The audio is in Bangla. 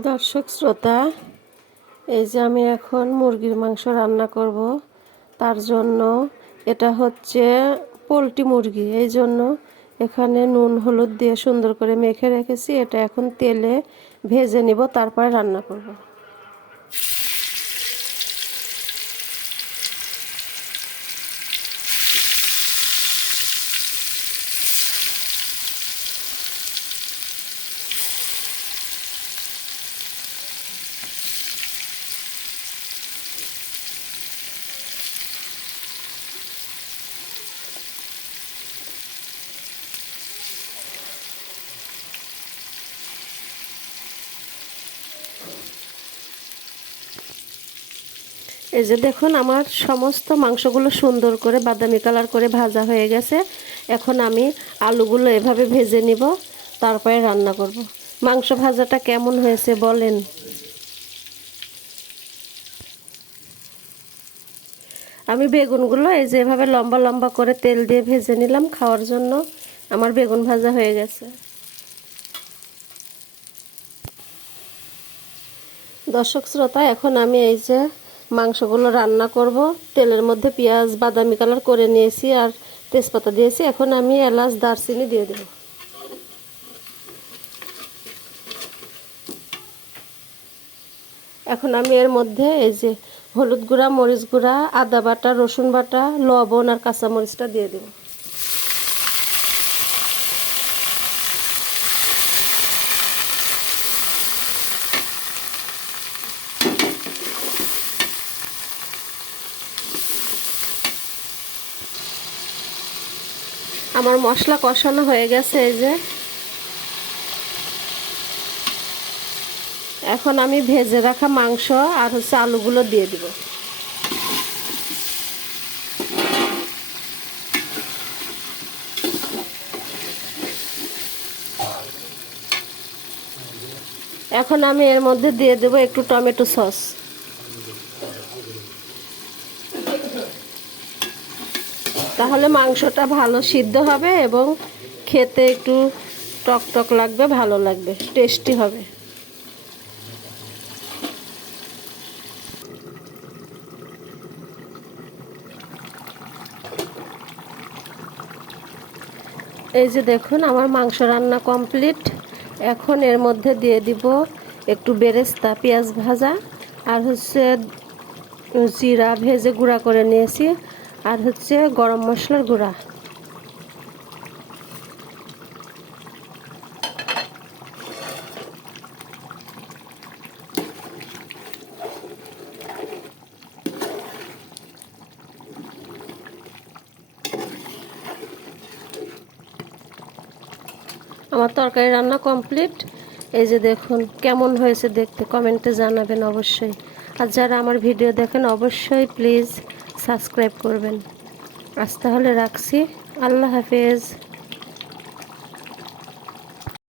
দর্শক শ্রোতা, এই যে আমি এখন মুরগির মাংস রান্না করব। তার জন্য এটা হচ্ছে পোলট্রি মুরগি, এই জন্য এখানে নুন হলুদ দিয়ে সুন্দর করে মেখে রেখেছি। এটা এখন তেলে ভেজে নিব, তারপরে রান্না করব। এই যে দেখুন, আমার সমস্ত মাংসগুলো সুন্দর করে বাদামি কালার করে ভাজা হয়ে গেছে। এখন আমি আলুগুলো এভাবে ভেজে নিব, তারপরে রান্না করব। মাংস ভাজাটা কেমন হয়েছে বলেন। আমি বেগুনগুলো এই যে এভাবে লম্বা লম্বা করে তেল দিয়ে ভেজে নিলাম খাওয়ার জন্য। আমার বেগুন ভাজা হয়ে গেছে। দর্শক শ্রোতা, এখন আমি এই যে মাংসগুলো রান্না করব। তেলের মধ্যে পেঁয়াজ বাদামি কালার করে নিয়েছি আর তেজপাতা দিয়েছি। এখন আমি এলাচ দারচিনি দিয়ে দেব। এখন আমি এর মধ্যে এই যে হলুদ গুঁড়া, মরিচ গুঁড়া, আদা বাটা, রসুন বাটা, লবণ আর কাঁচামরিচটা দিয়ে দেব। আমার মশলা কষানো হয়ে গেছে। এই যে এখন আমি ভেজে রাখা মাংস আর হচ্ছে আলুগুলো দিয়ে দিব। এখন আমি এর মধ্যে দিয়ে দেব একটু টমেটো সস। তাহলে মাংসটা ভালো সিদ্ধ হবে এবং খেতে একটু টক টক লাগবে, ভালো লাগবে, টেস্টি হবে। এই যে দেখুন, আমার মাংস রান্না কমপ্লিট। এখন এর মধ্যে দিয়ে দিব একটু বেরেস্তা, পেঁয়াজ ভাজা আর হচ্ছে জিরা ভেজে গুঁড়া করে নিয়েছি আর হচ্ছে গরম মশলার গুঁড়া। আমার তরকারি রান্না কমপ্লিট। এই যে দেখুন কেমন হয়েছে দেখতে, কমেন্টে জানাবেন অবশ্যই। আর যারা আমার ভিডিও দেখেন অবশ্যই প্লিজ সাবস্ক্রাইব করবেন। আজ তাহলে রাখছি। আল্লাহ হাফেজ।